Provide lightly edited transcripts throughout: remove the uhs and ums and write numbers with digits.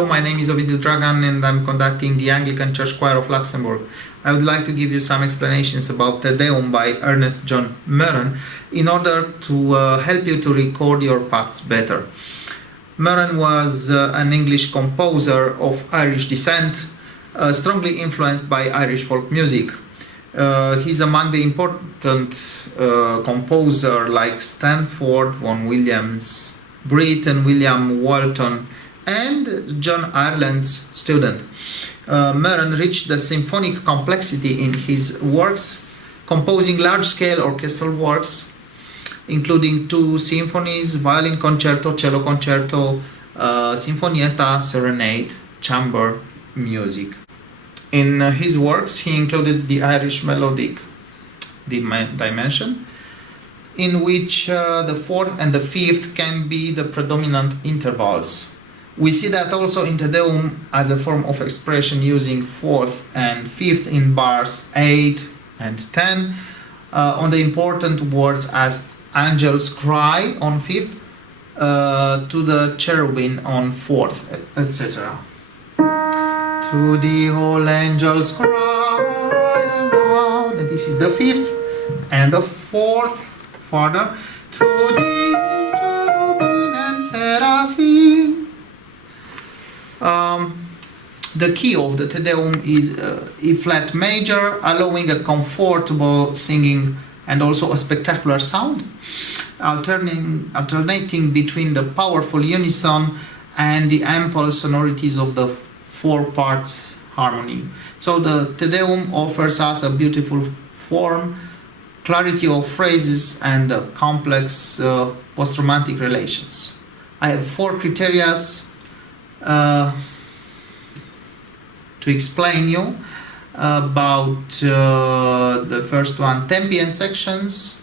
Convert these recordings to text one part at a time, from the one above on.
Hello, my name is Ovidiu Dragan and I'm conducting the Anglican Church Choir of Luxemburg. I would like to give you some explanations about Te Deum by Ernest John Moeran in order to help you to record your parts better. Moeran was an English composer of Irish descent, strongly influenced by Irish folk music. He's among the important composer like Stanford, Vaughan Williams, Britt and William Walton, and John Ireland's student. Moeran reached the symphonic complexity in his works, composing large-scale orchestral works, including 2 symphonies, violin concerto, cello concerto, sinfonietta, serenade, chamber music. In his works, he included the Irish melodic dimension, in which the 4th and the 5th can be the predominant intervals. We see that also in Te Deum as a form of expression using 4th and 5th in bars 8 and 10, on the important words as angels cry on 5th, to the cherubim on 4th, etc. To the whole angels cry aloud, and this is the 5th, and the 4th further, to the cherubim and seraphim. The key of the Te Deum is E flat major, allowing a comfortable singing and also a spectacular sound, alternating between the powerful unison and the ample sonorities of the 4 parts harmony. So the Te Deum offers us a beautiful form, clarity of phrases, and complex post-romantic relations. I have 4 criteria to explain you about the first one, tempi and sections,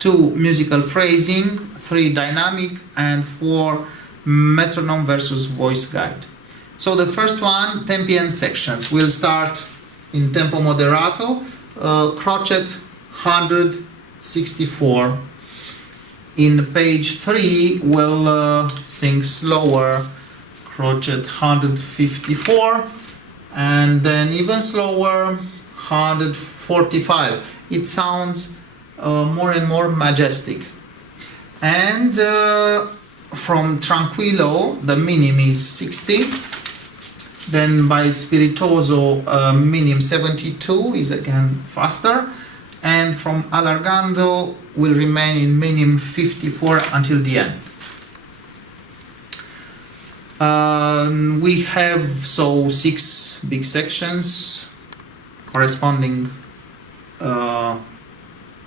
2 musical phrasing, 3 dynamic, and 4 metronome versus voice guide. So the first one, tempi and sections. We'll start in tempo moderato, crochet 164. In page 3, we'll sing slower, crochet 154, and then even slower, 145. It sounds more and more majestic. And from tranquillo, the minim is 60. Then by spiritoso, minim 72 is again faster. And from allargando will remain in minim 54 until the end. We have 6 big sections corresponding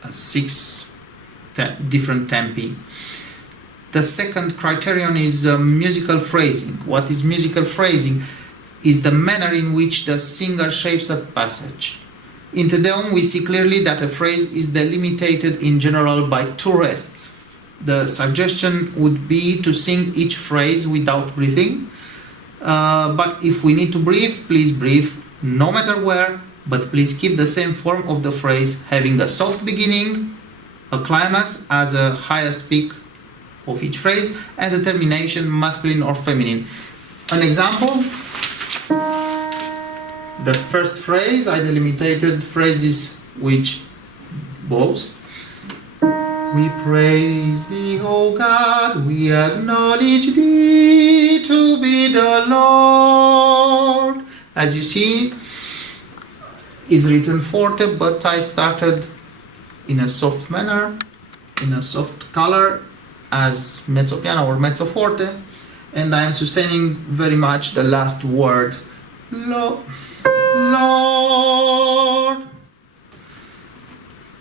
6 different tempi. The second criterion is musical phrasing. What is musical phrasing? Is the manner in which the singer shapes a passage. In Te Deum, we see clearly that a phrase is delimited in general by 2 rests. The suggestion would be to sing each phrase without breathing, but if we need to breathe, please breathe no matter where, but please keep the same form of the phrase, having a soft beginning, a climax as a highest peak of each phrase, and the termination masculine or feminine. An example, the first phrase, I delimited phrases which bows. We praise thee, O God, we acknowledge thee to be the Lord. As you see, is written forte, but I started in a soft manner, in a soft color, as mezzo piano or mezzo forte, and I am sustaining very much the last word, Lord.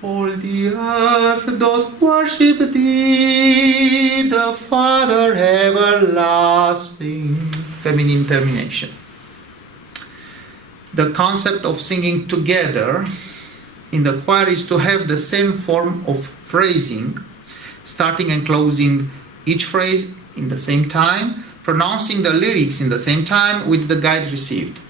All the earth doth worship thee, the Father everlasting. Feminine termination. The concept of singing together in the choir is to have the same form of phrasing, starting and closing each phrase in the same time, pronouncing the lyrics in the same time with the guide received.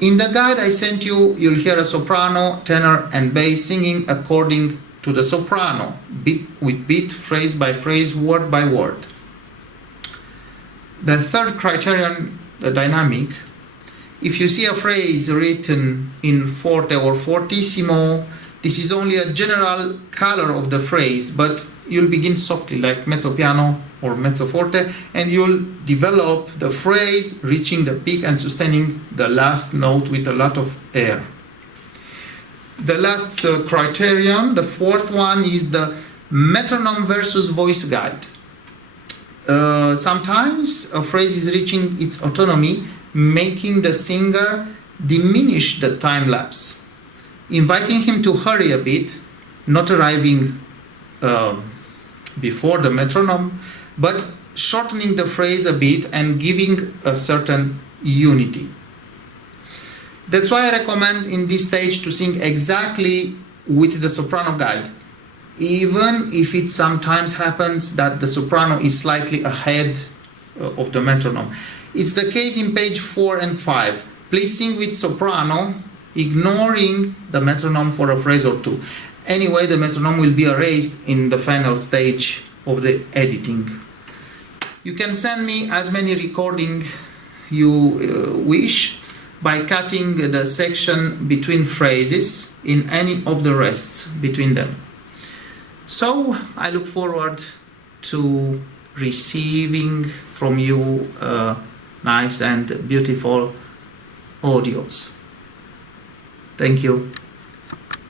In the guide I sent you, you'll hear a soprano, tenor, and bass singing according to the soprano, beat with beat, phrase by phrase, word by word. The third criterion the dynamic. If you see a phrase written in forte or fortissimo, this is only a general color of the phrase, but you'll begin softly like mezzo piano or mezzo forte, and you'll develop the phrase reaching the peak and sustaining the last note with a lot of air. The last criterion, the fourth one, is the metronome versus voice guide. Sometimes a phrase is reaching its autonomy, making the singer diminish the time lapse, inviting him to hurry a bit, not arriving before the metronome, but shortening the phrase a bit and giving a certain unity. That's why I recommend in this stage to sing exactly with the soprano guide, even if it sometimes happens that the soprano is slightly ahead of the metronome. It's the case in page 4 and 5. Please sing with soprano, ignoring the metronome for a phrase or two. Anyway, the metronome will be erased in the final stage of the editing. You can send me as many recordings you wish by cutting the section between phrases in any of the rests between them. So I look forward to receiving from you nice and beautiful audios. Thank you.